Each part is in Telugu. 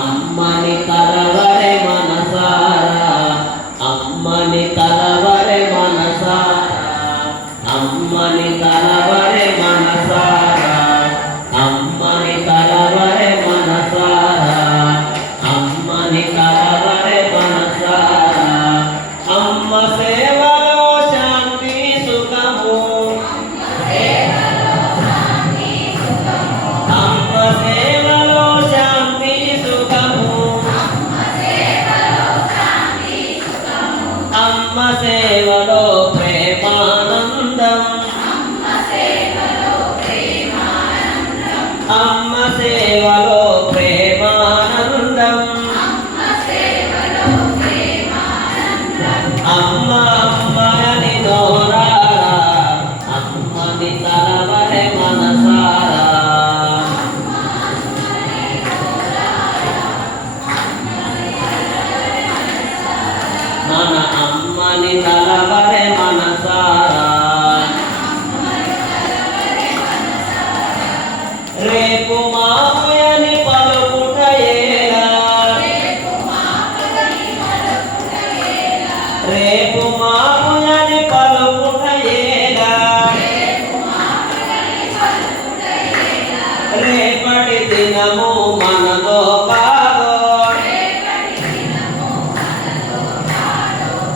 అమ్మని తలవరే మనసారా అమ్మని తలవరే మనసారా అమ్మని తలవరే మనసారా అమ్మని తలవరే మనసారా అమ్మని తలవరే మనసారా అమ్మ సేవలో శాంతి సుఖము అమ్మ సేవలో శాంతి సుఖము అమ్మ సేవలో ప్రేమానందం అమ్మ సేవలో ప్రేమానందం అమ్మ అమ్మని నోరారా అమ్మని తలవరే మనసారా మన అమ్మని తలవరే మనసారా రేపు మామయని పలుకుట ఏలా రేపు మామయని పలుకుట ఏలా రేపటి దినము మనదో కాదో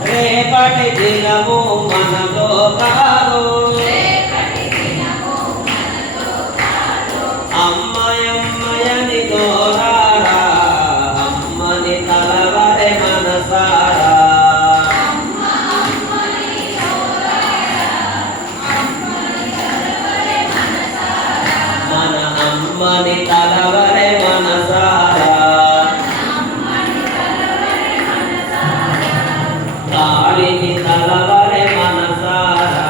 రేపటి దినము మనదో కాదో అమ్మయమ్మయని దోరారా అమ్మని తలవరే మనసారా మన అమ్మని తలవరే మనసారా కాళిని తలవరే మనసారా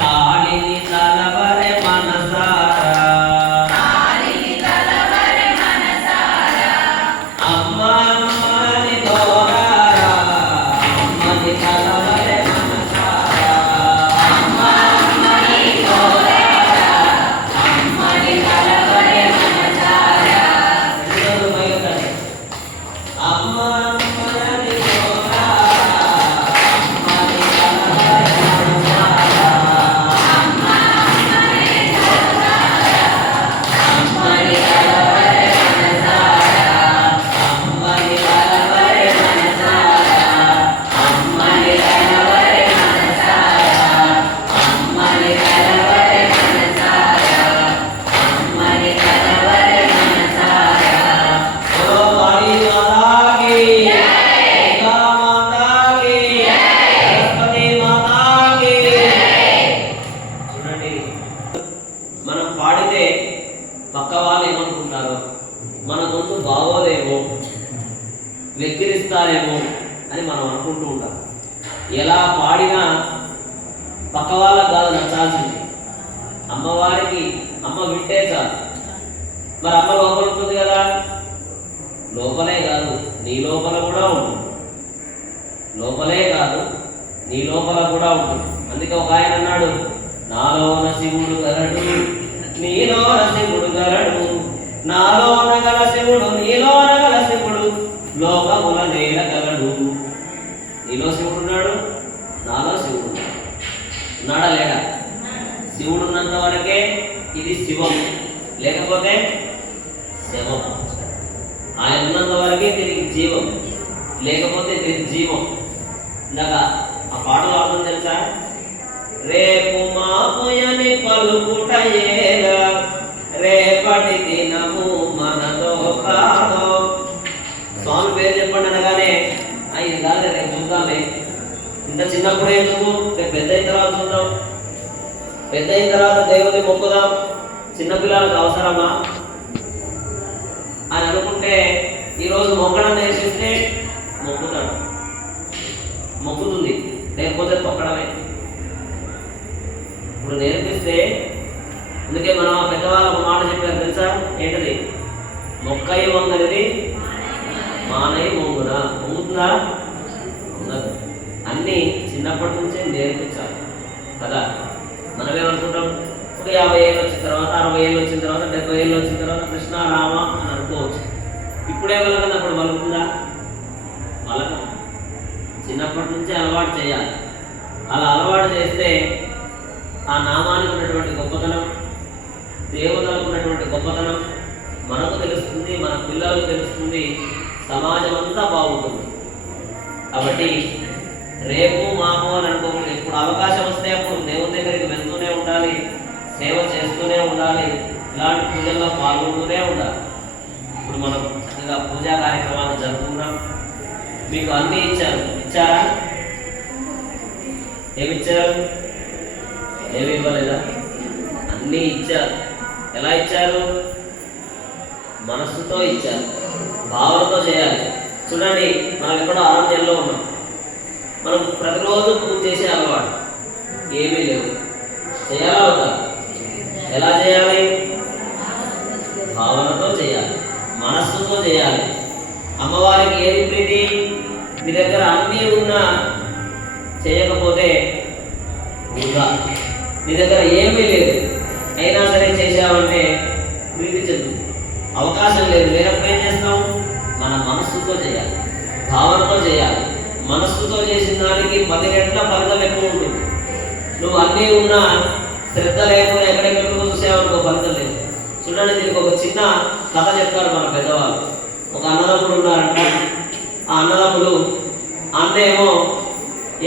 కాళిని తలవరే మనసారా అమ్మ అమ్మని దోరారా అమ్మని తలవరే మనసారా అమ్మ అమ్మని దోరారా అమ్మని తలవరే మనసారా అమ్మ అమ్మని దోరారా అమ్మని తలవరే చూడండి, మనం పాడితే పక్క వాళ్ళు ఏమనుకుంటారో, మన గొంతు బాగోదేమో, వెక్కిరిస్తారేమో అని మనం అనుకుంటూ ఉంటాం. ఎలా పాడినా పక్క వాళ్ళకు కాదు నచ్చాల్సింది, అమ్మవారికి. అమ్మ వింటే చాలు. మరి అమ్మ లోపల ఉంటుంది కదా, లోపలే కాదు నీ లోపల కూడా ఉంటుంది. లోపలే కాదు నీ లోపల కూడా ఉంటుంది. అందుకే ఒక ఆయన అన్నాడు, నాలోన శివుడు గలడు నీలోన శివుడు గలడు, నాలోన గల శివుడు నీలోన గల శివుడు, లోకముల నేల గలడు. నీలో శివుడు ఉన్నాడు, నాలో శివుడు ఉన్నాడు. ఉన్నాడా లేడా? శివుడు ఉన్నంత వరకే ఇది శివం, లేకపోతే శవం. ఆయన ఉన్నంత వరకే తిరిగి జీవం, లేకపోతే నిర్జీవం. ఇందాక ఆ పాటలో అర్థం తెలుసా? రేపు మాపుయని పలుకుట ఏలా, రేపటి దినము మనదో కాదో. స్వామి పేరు చెప్పండి అనగానే ఇది కాదు రేపు చూద్దామే, ఇంత చిన్నప్పుడే ఎందుకు, రేపు పెద్ద అయిన తర్వాత చూద్దాం, పెద్ద అయిన తర్వాత దేవుని మొక్కుదాం, చిన్నపిల్లలకు అవసరమా అని అనుకుంటే ఈరోజు మొక్కడం నేర్పిస్తే మొక్కుతాడు, మొక్కుతుంది, లేకపోతే తొక్కడమే. ఇప్పుడు నేర్పిస్తే, అందుకే మనం ఆ పెద్దవాళ్ళు ఒక మాట చెప్పారు తెలుసా? ఏంటది? మొక్కయి వంగనిది మానయి మొంగునా. మొంగుతుందా? ఉండదు. అన్నీ చిన్నప్పటి నుంచే నేర్పించాలి కదా. మనమేమనుకుంటాం, ఒక 50 ఏళ్ళు వచ్చిన తర్వాత, 60 ఏళ్ళు వచ్చిన తర్వాత, 70 ఏళ్ళు వచ్చిన తర్వాత కృష్ణ రామ అని అనుకోవచ్చు. ఇప్పుడే వాళ్ళకన్నా అప్పుడు వలుకుందా? వాళ్ళక చిన్నప్పటి నుంచి అలవాటు చేయాలి. అలా అలవాటు చేస్తే ఆ నామానికి ఉన్నటువంటి గొప్పతనం, దేవతలకు ఉన్నటువంటి గొప్పతనం మనకు తెలుస్తుంది, మన పిల్లలకు తెలుస్తుంది, సమాజం అంతా బాగుంటుంది. కాబట్టి రేపు మాపు అని అనుకోకుండా ఎప్పుడు అవకాశం వస్తే అప్పుడు దేవుని దగ్గరికి వెళ్తూనే ఉండాలి, సేవ చేస్తూనే ఉండాలి, ఇలాంటి పూజల్లో పాల్గొంటూనే ఉండాలి. ఇప్పుడు మనం చక్కగా పూజా కార్యక్రమాలు జరుపుకున్నాం. మీకు అన్నీ ఇచ్చారా? ఏమిచ్చారు? ఏమి ఇవ్వలేదా? అన్నీ ఇచ్చారు. ఎలా ఇచ్చారు? మనస్సుతో ఇచ్చారు, భావనతో చేయాలి. చూడండి, మనం ఎక్కడో ఆరోగ్యంలో ఉన్నాం, మనం ప్రతిరోజు పూజ చేసే అలవాటు ఏమీ లేవు. చేయాలా వద్దా? ఎలా చేయాలి? భావనతో చేయాలి, మనస్సుతో చేయాలి. అమ్మవారికి ఏది ప్రీతి? మీ దగ్గర అన్నీ ఉన్నా చేయకపోతే వృధా. నీ దగ్గర ఏమీ లేదు అయినా సరే చేసావంటే ప్రీతి చెందుతుంది. అవకాశం లేదు, లేనప్పుడు ఏం చేస్తాం? మన మనస్సుతో చేయాలి, భావనతో చేయాలి. మనస్సుతో చేసిన దానికి 10 రెట్ల ఫలితం ఎక్కువ ఉంటుంది. నువ్వు అన్నీ ఉన్నా శ్రద్ధ లేకుండా ఎక్కడెక్కడికో చూసావనుకో ఫలితం లేదు. చూడండి, దీనికి ఒక చిన్న కథ చెప్తారు మన పెద్దవాళ్ళు. ఒక అన్నదమ్ముడు ఉన్నారంట. ఆ అన్నదమ్ముడు అన్నేమో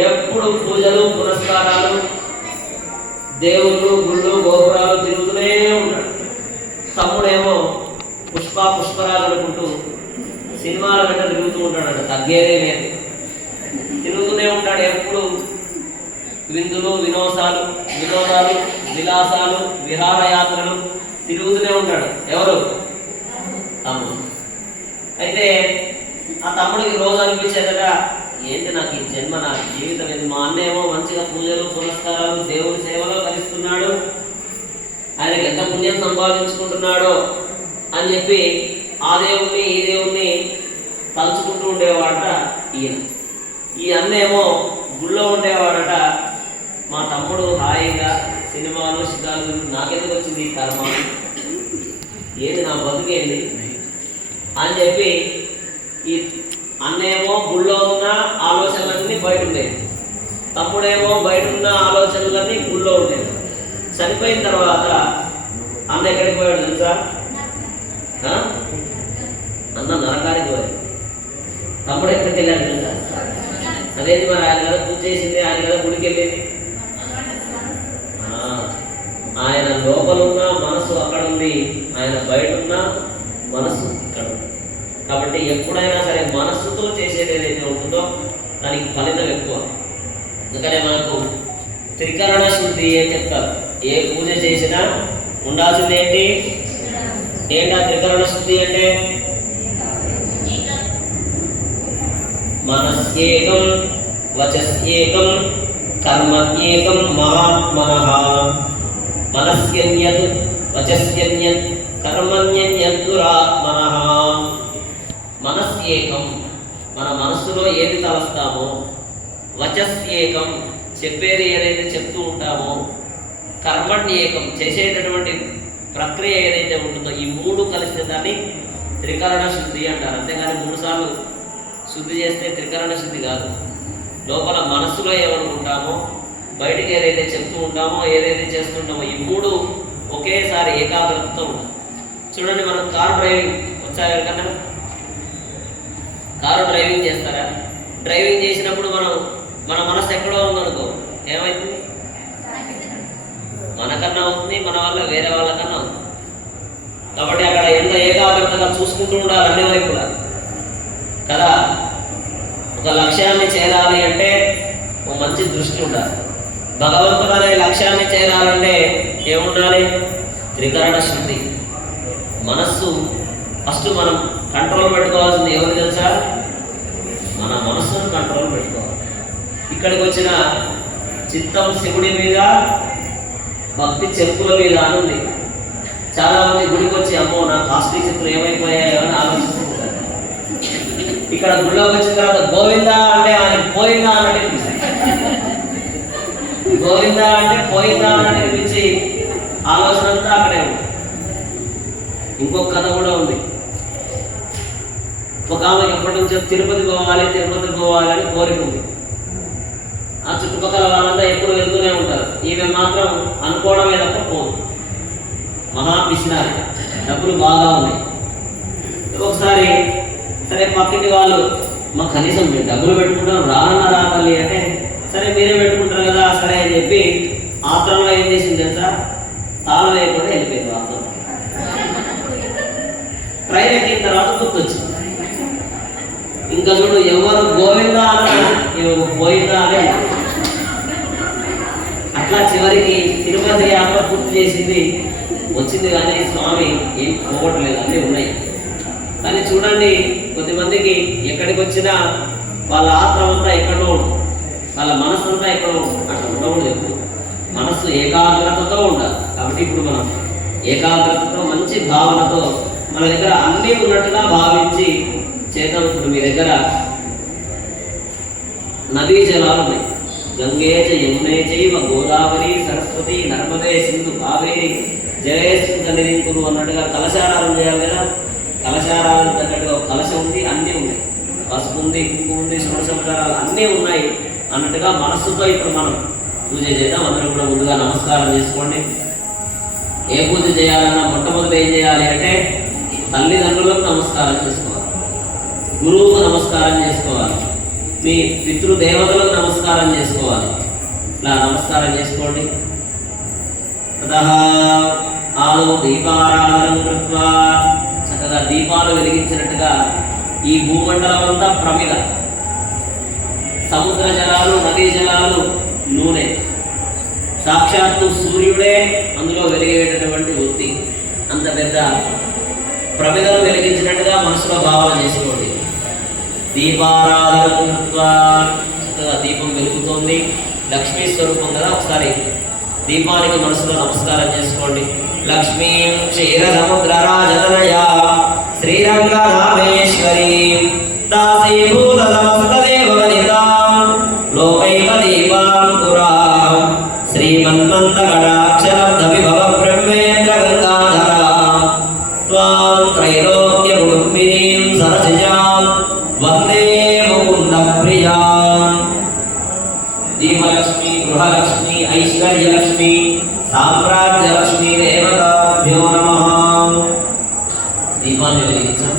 ఎప్పుడు పూజలు పునస్కారాలు, దేవుళ్ళు, గుళ్ళు, గోపురాలు తిరుగుతూనే ఉంటాడు. తమ్ముడేమో పుష్పరాజు అనుకుంటూ సినిమాల వెంట తిరుగుతూ ఉంటాడు. తగ్గేదే లేదు, తిరుగుతూనే ఉంటాడు. ఎప్పుడు విందులు, వినోదాలు, విలాసాలు, విహారయాత్రలు తిరుగుతూనే ఉంటాడు. ఎవరు? తమ్ముడు. అయితే ఆ తమ్ముడికి రోజు అనిపించేదట, ఏంటి నాకు ఈ జన్మ, నా జీవితం ఏంటి? మా అన్నేమో మంచిగా పూజలు పునస్కారాలు దేవుడి సేవలో కలిస్తున్నాడు, ఆయనకి ఎంత పుణ్యం సంపాదించుకుంటున్నాడో అని చెప్పి ఆ దేవుణ్ణి ఈ దేవుణ్ణి తలుచుకుంటూ ఉండేవాడట ఈయన. ఈ అన్నేమో గుళ్ళో ఉండేవాడట. మా తమ్ముడు హాయిగా సినిమాలు షికాలు, నాకెందుకు వచ్చింది ఈ కర్మ, ఏది నా బతుకేంది అని చెప్పి ఈ అన్నేమో గుళ్ళో ఉన్న ఆలోచనలన్నీ బయట ఉండేది, తమ్ముడేమో బయట ఉన్న ఆలోచనలన్నీ గుళ్ళో ఉండేది. చనిపోయిన తర్వాత అన్న ఎక్కడికి పోయాడు తెలుసా? అన్న నరకానికి పోయాడు. తమ్ముడు ఎక్కడికి వెళ్ళాడు తెలుసా? అదేంటి మరి, ఆయన కదా పూజ చేసింది, ఆయన కదా గుడికి వెళ్ళింది. ఆయన లోపల ఉన్న మనసు అక్కడ ఉంది, ఆయన బయట ఉన్న మనసు ఇక్కడ ఉంది. కాబట్టి ఎప్పుడైనా సరే మనస్సుతో చేసేది ఏదైతే ఉంటుందో దానికి ఫలితం ఎక్కువ. అందుకనే మనకు త్రికరణ శుద్ధి అని చెప్తారు. ఏ పూజ చేసినా ఉండాల్సింది ఏంటి? ఏంటా త్రికరణ శుద్ధి అంటే? మనస్యేకం, వచస్యేకం, కర్మయేకం మహాత్మనః. మనస్యన్యత్, వచస్యన్యత్, కర్మణ్యన్యత్ దురాత్మనః. మనస్యేకం, మన మనస్సులో ఏది తలస్తామో, వచస్యేకం, చెప్పేది ఏదైతే చెప్తూ ఉంటామో, కర్మణ్యేకం, చేసేటటువంటి ప్రక్రియ ఏదైతే ఉంటుందో, ఈ 3 కలిస్తే దాన్ని త్రికరణ శుద్ధి అంటారు. అంతేగాని 3 సార్లు శుద్ధి చేస్తే త్రికరణ శుద్ధి కాదు. లోపల మనస్సులో ఏమనుకుంటామో, బయటికి ఏదైతే చెప్తూ ఉంటామో, ఏదైతే చేస్తుంటామో, ఈ 3 ఒకేసారి ఏకాగ్రతతో ఉంటాం. చూడండి, మనం కారు డ్రైవింగ్ వచ్చా? ఎవరికన్నా కారు డ్రైవింగ్ చేస్తారా? డ్రైవింగ్ చేసినప్పుడు మన మనసు ఎక్కడో ఉందనుకో, ఏమవుతుంది? మనకన్నా అవుతుంది, మన వల్ల వేరే వాళ్ళకన్నా అవుతుంది. కాబట్టి అక్కడ ఎంత ఏకాగ్రతగా చూసుకుంటూ ఉండాలి అన్ని వైపులా కదా. ఒక లక్ష్యాన్ని చేరాలి అంటే ఒక మంచి దృష్టి ఉండాలి. భగవంతుడు అనే లక్ష్యాన్ని చేరాలంటే ఏముండాలి? త్రికరణ శుద్ధి. మనస్సు ఫస్ట్ మనం కంట్రోల్ పెట్టుకోవాల్సింది ఎవరు తెలుసా? మన మనస్సును కంట్రోల్ పెట్టుకోవాలి. ఇక్కడికి వచ్చిన చిత్తం శివుడి మీద, భక్తి చెప్పుల మీద అని ఉంది. చాలా మంది గుడికి వచ్చి అమ్మో నా కాస్ట్లీ చిత్రం ఏమైపోయాయో అని ఆలోచిస్తుంటారు. ఇక్కడ గుడిలోకి వచ్చిన తర్వాత గోవిందా అంటే ఆయన పోయిందా అన్నట్టు, గోవిందా అంటే పోయిందా అని అనిపించి ఆలోచన అంతా అక్కడే ఉంది. ఇంకొక కథ కూడా ఉంది. ఒక ఆమె ఎప్పటి నుంచో తిరుపతి పోవాలి అని కోరిక ఉంది. ఆ చుట్టుపక్కల వాళ్ళంతా ఎప్పుడు వెళ్తూనే ఉంటారు. ఈమె మాత్రం అనుకోవడమే తప్ప పోదు. మహా పిసినారి, డబ్బులు బాగా ఉన్నాయి. ఒకసారి సరే పక్కింటి వాళ్ళు మాకు కనీసం మీరు డబ్బులు పెట్టుకుంటాం రానన్నా తల్లి అంటే, సరే మీరే పెట్టుకుంటారు కదా సరే అని చెప్పి ఆత్రంలో ఏం చేసింది తెలుసా, తాళం వేయకుండా వెళ్ళిపోయింది. ఆత్రం ట్రైన్ ఎక్కిన తర్వాత గుర్తొచ్చింది. ఇంకా చూడు, ఎవరు గోవిందా అన్నా పోయిందా అనే. అట్లా చివరికి తిరుపతి యాత్ర పూర్తి చేసింది, వచ్చింది. కానీ స్వామి ఏం పోగొట్టలేదు, అన్నీ ఉన్నాయి. కానీ చూడండి, కొద్దిమందికి ఎక్కడికి వచ్చినా వాళ్ళ ఆత్రం అంతా ఎక్కడో ఉంటుంది, వాళ్ళ మనస్సు అంతా ఎక్కడో ఉంటుంది. అట్లా ఉండకూడదు. ఎప్పుడు మనస్సు ఏకాగ్రతతో ఉండాలి. కాబట్టి ఇప్పుడు మనం ఏకాగ్రతతో మంచి భావనతో మన దగ్గర అన్నీ ఉన్నట్టుగా భావించి చేద్దాం. ఇప్పుడు మీ దగ్గర నదీ జలాలు ఉన్నాయి. గంగే చ యమునే చైవ గోదావరి సరస్వతి నర్మదే సింధు కావేరి జలేస్మింకురు అన్నట్టుగా కలశారాధన చేయాలి కదా. కలశారాధన తగ్గట్టుగా ఒక కలశం ఉంది, అన్నీ ఉన్నాయి. పసుపు ఉంది, కుంకుమ ఉంది, షోడశోపచారాలు అన్నీ ఉన్నాయి అన్నట్టుగా మనస్సుతో ఇప్పుడు మనం పూజ చేద్దాం. అందరూ కూడా ముందుగా నమస్కారం చేసుకోండి. ఏ పూజ చేయాలన్నా మొట్టమొదటి ఏం చేయాలి అంటే తల్లిదండ్రులకు నమస్కారం చేసుకోవాలి, గురువుకు నమస్కారం చేసుకోవాలి, మీ పితృదేవతలకు నమస్కారం చేసుకోవాలి. ఇట్లా నమస్కారం చేసుకోండి. తతః ఆదౌ దీపారాధనం కృత్వా, చక్కగా దీపాలు వెలిగించినట్టుగా ఈ భూమండలం అంతా ప్రమిద, సముద్ర జలాలు, నదీ జలాలు, నూనె, సాక్షాత్తు సూర్యుడే అందులో వెలిగేటటువంటి వృత్తి. అంత పెద్ద ప్రమిదను వెలిగించినట్టుగా మనసులో భావన చేసుకోండి. దీపారాధన చక్కగా దీపం వెలుగుతోంది, లక్ష్మీ స్వరూపం కదా. ఒకసారి దీపానికి మనసులో నమస్కారం చేసుకోండి. లక్ష్మీ క్షీరసముద్రరాజతనయా శ్రీరంగనామేశ్వరీ దాసీభూత సమస్తదేవవనితాం లోకైక దీపాం పురాం శ్రీమన్మంతకటాక్షలబ్ధవిభవ బ్రహ్మేంద్ర గంగాధరాం త్వాం త్రైలోక్య కుటుంబినీం సరసిజాం వందే ముకుంద ప్రియాం. దీపలక్ష్మి, గృహలక్ష్మి, ఐశ్వర్యలక్ష్మి, సామ్రాజ్యలక్ష్మి దేవతాభ్యో నమః. దీపాన్ని వెలిగించాం.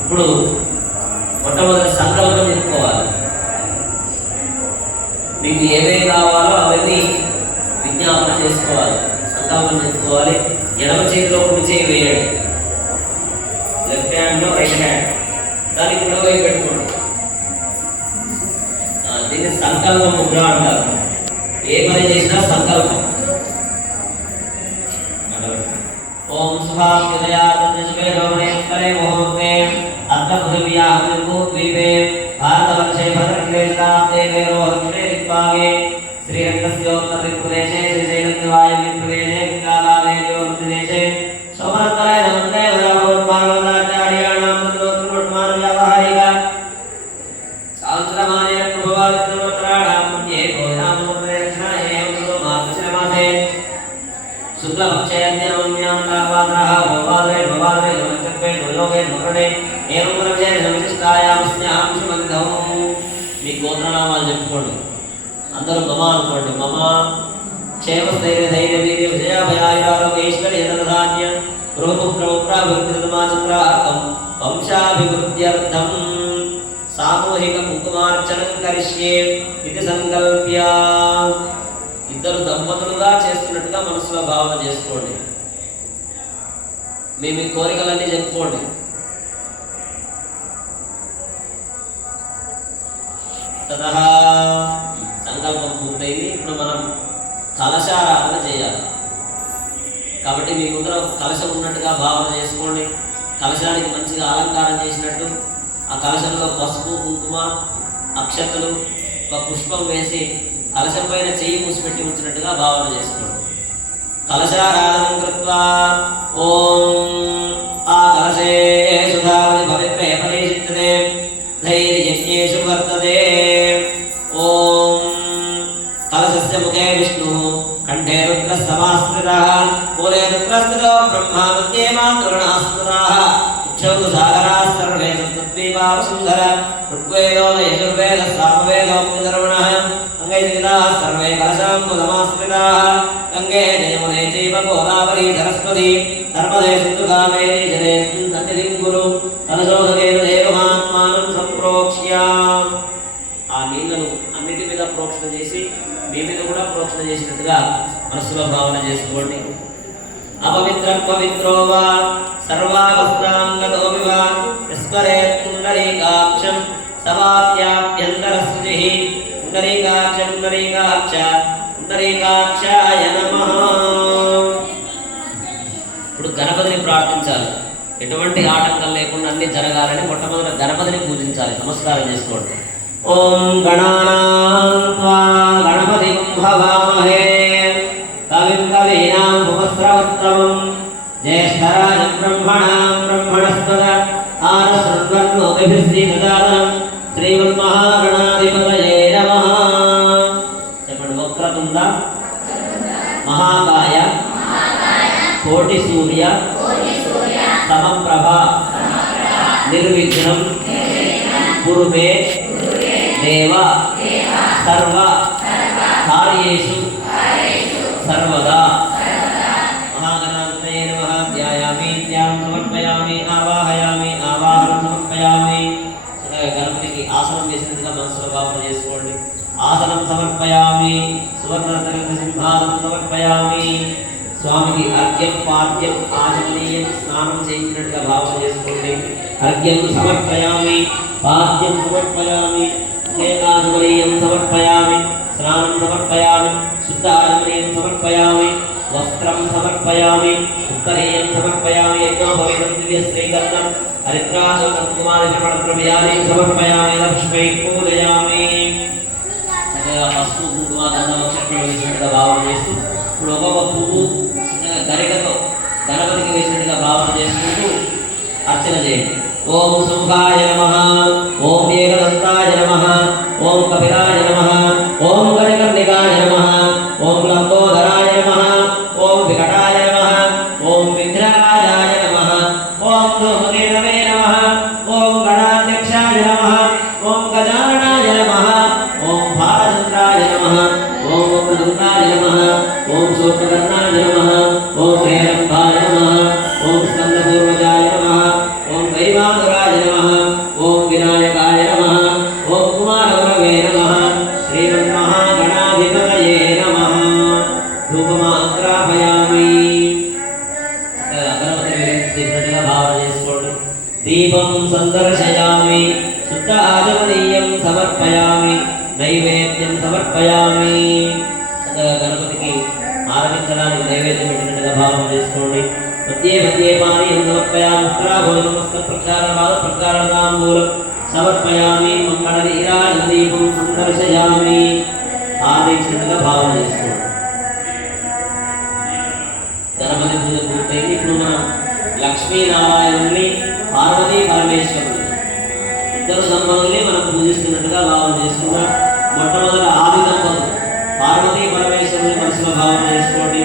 ఇప్పుడు మొట్టమొదటి సంకల్పం చెప్పుకోవాలి. మీకు ఏమేమి కావాలో అవన్నీ విజ్ఞాపన చేసుకోవాలి, సంకల్పం చెప్పుకోవాలి. ఎడమ చేతిలో కుడి చేయి వేయండి, లెఫ్ట్ హ్యాండ్లో రైట్ హ్యాండ్, దానికి కూడా వైపు పెట్టుకోండి. దీన్ని సంకల్ప ముద్ర అంటారు. ఏ పని చేసినా సంకల్పం. ఓం సుభాష్యుదయాత్రే ముహూర్తే అత్ర పృథివ్యాహద్వీపే భారతవర్షే భద్రదేశే రోహత్రే దిక్పాగే శ్రీరంగస్యోత్తరదిక్ప్రదేశే శ్రీశైలద్వాయువ్యప్రదేశే గంగాధారే జ్యోతిర్దేశే శోభనత్రయ నమందే వదాభవద్భాగవతాచార్యాణాం తత్రోత్మాన వ్యావహారిక సాంద్రమానే ప్రభవాదిత్రోత్తరాణాం మధ్యే భోజనామూర్తే దక్షిణాయనే వందో మాతృశ్రమాసే శుక్లపక్షే అద్యనమ్యాం కావాద్రః భవాద్రే భవాద్రే నమచక్రే నయోగే నమరణే ఏవం ప్రవిజయ నమచిష్టాయాం స్న్యాం సుమంధం. మీ గోత్రనామాలు చెప్పుకోండి. అందరూ మమ అనుకోండి. మమ క్షేమ స్థైర్య ధైర్య వీర్య విజయ భయాయురారోగ్య ఐశ్వర్య ధనధాన్య రూపప్రభుప్రాభివృద్ధిమాచంద్రార్థం వంశాభివృద్ధ్యర్థం సామూహిక కుంకుమార్చనం కరిష్యే ఇది సంకల్ప్య. ఇద్దరు దంపతులుగా చేస్తున్నట్టుగా మనసులో భావన చేసుకోండి. మీ మీ కోరికలన్నీ చెప్పుకోండి. తతః సంకల్పం పూర్తయింది. ఇప్పుడు మనం కలశారాధన చేయాలి. కాబట్టి మీ ముందర ఒక కలశం ఉన్నట్టుగా భావన చేసుకోండి. కలశానికి మంచిగా అలంకారం చేసినట్టు ఆ కలశంలో పసుపు, కుంకుమ, అక్షతలు, ఒక పుష్పం వేసి కలశం పైన చెయ్యి మూసిపెట్టి ఉంచినట్టుగా భావన చేసుకోండి. కలశారాధనం కృత్వా ఓం ఆ కలశే సుధావతి పవిత్రే పరిశుద్ధతే ధైర్యజ్ఞేషు వర్తతే. ఓం కలశస్య ముఖే విష్ణుః కంఠే రుద్రः సమాశ్రితः मूले तत्रस्थितो ब्रह्मा मध्ये मातृगणास्पदाः उच्चौ सागराः सर्वे सप्तद्वीपाः सुन्दर ऋग्वेदो यजुर्वेदः सामवेदोऽग्निधर्मणः गंगे जगिताः सर्वे कलशाम्बुदमाश्रिताः गंगे जयमुने चैव गोदावरी सरस्वती नर्मदे सिन्धु कावेरी जलेऽस्मिन् सन्निधिं कुरु कलशोदकेन देवमात्मानं सम्प्रोक्ष्य ఆ నీళ్లను అన్నిటి మీద ప్రోక్షణ చేసి మీ మీద కూడా ప్రోక్షణ చేసినట్టుగా మనసులో భావన చేసుకోండి. అపవిత్ర పవిత్రో వా సర్వావస్థాంగతో వివా విస్మరేత్ పుండరీకాక్షం సవాప్యాభ్యంతరస్సుచిః పుండరీకాక్ష పుండరీకాక్షాయ నమః. ఇప్పుడు గణపతిని ప్రార్థించాలి. ఎటువంటి ఆటంకం లేకుండా అన్ని జరగాలని మొట్టమొదటి గణపతిని పూజించాలి. నమస్కారం చేసుకోండి. ఓం గణానాం త్వా గణపతిం హవామహే కవిం కవీనాం ఉపస్రవస్తమం జ్యేష్ఠరాజం బ్రహ్మణాం బ్రహ్మణస్పద ఆనశృణ్వన్నోభిశ్రీదదానం శ్రీమన్మహాగణాధిపతయే నమః. చెప్పండి. వక్రతుండ మహాకాయ కోటి సూర్య సమప్రభ నిర్విఘ్నం కురుమే దేవ సర్వ కార్యేషు సర్వదా. మహాగణాధిపతయే నమః. ధ్యాయామి ధ్యానం సమర్పయామి ఆవాహయామి ఆవాహనం సమర్పయామి. గణపతికి ఆసనం వేసినట్టుగా మనసులో భావన చేసుకోండి. ఆసనం సమర్పయామి. సువర్ణరత్న సింహాసనం సమర్పయామి. స్వామికి అర్ఘ్యం పాద్యం ఆచమనీయం స్నానం చేయించినట్టుగా భావన చేసుకోండి. అర్ఘ్యం సమర్పయామి పాద్యం సమర్పయామి ఏకాచమనీయం సమర్పయామి స్నానం సమర్పయామి శుద్ధ ఆచమనీయం సమర్పయామి వస్త్రం సమర్పయామి ఉత్తరీయం సమర్పయామి యజ్ఞోపవేదం దివ్య శ్రీగంధం హరిద్రాచలం కుమారద్రవ్యాన్ని సమర్పయామి లక్ష్మీ పూజయామి. పసుపు కుంకుమ గంధం చక్రం వేసినట్టుగా భావన చేస్తూ ఇప్పుడు ఒక్కొక్క పువ్వు గరికతో గణపతికి వేసినట్టుగా భావన చేసుకుంటూ అర్చన చేయండి. ఓం శుంభాయ నమః ఓం ఏకదంతాయ నమః ఓం కపిలాయ నమః ఓం గజకర్ణికాయ నమః ఓం లంబోదరాయ నమః ఓం వికటాయ నమః ఓం విఘ్నరాజాయ నమః ఓం ధూమకేతవే నమః ఓం గణాధ్యక్షాయ నమః ఓం గజాననాయ నమః ఓం భారచంద్రాయ నమః ఓం వక్రతుండాయ నమః ఓం సూర్యకర్ణాయ నమః ఓం హేరంబాయ నమః ఓం స్కందపూర్వజాయ నమః ఓం వైమాధురాయ నమః ఓం వినాయకాయ నమః ఓం కుమారగురవే నమః శ్రీమన్మహాగణాధిపతయే నమః. ధూపమాగ్రాపయామి. గణపతి విరించినట్టుగా భావన చేసుకోండి. దీపం సందర్శయామి శుద్ధ ఆచమనీయం సమర్పయామి నైవేద్యం సమర్పయామి. గణపతికి ఆరగించడానికి నైవేద్యం పెట్టినట్టుగా భావన చేసుకోండి. మధ్య మధ్య పానీయం సమర్పయామి ఉత్తరాభోజనం ప్రక్షాళనాద ప్రక్షాళనామూలం సమర్పయామి మంగళనీరాజదీపం సందర్శయామి. ఆరగించినట్టుగా భావన చేసుకోండి. గణపతి పూజ పూర్తయింది. ఇప్పుడు మనం లక్ష్మీనారాయణుల్ని పార్వతీ పరమేశ్వరుడు ఇద్దరు దంపతుల్ని మనం పూజిస్తున్నట్టుగా భావన చేసుకున్నాం. మొట్టమొదటి ఆది దంపతులు పార్వతీ పరమేశ్వరుని మనసులో భావన చేసుకోండి.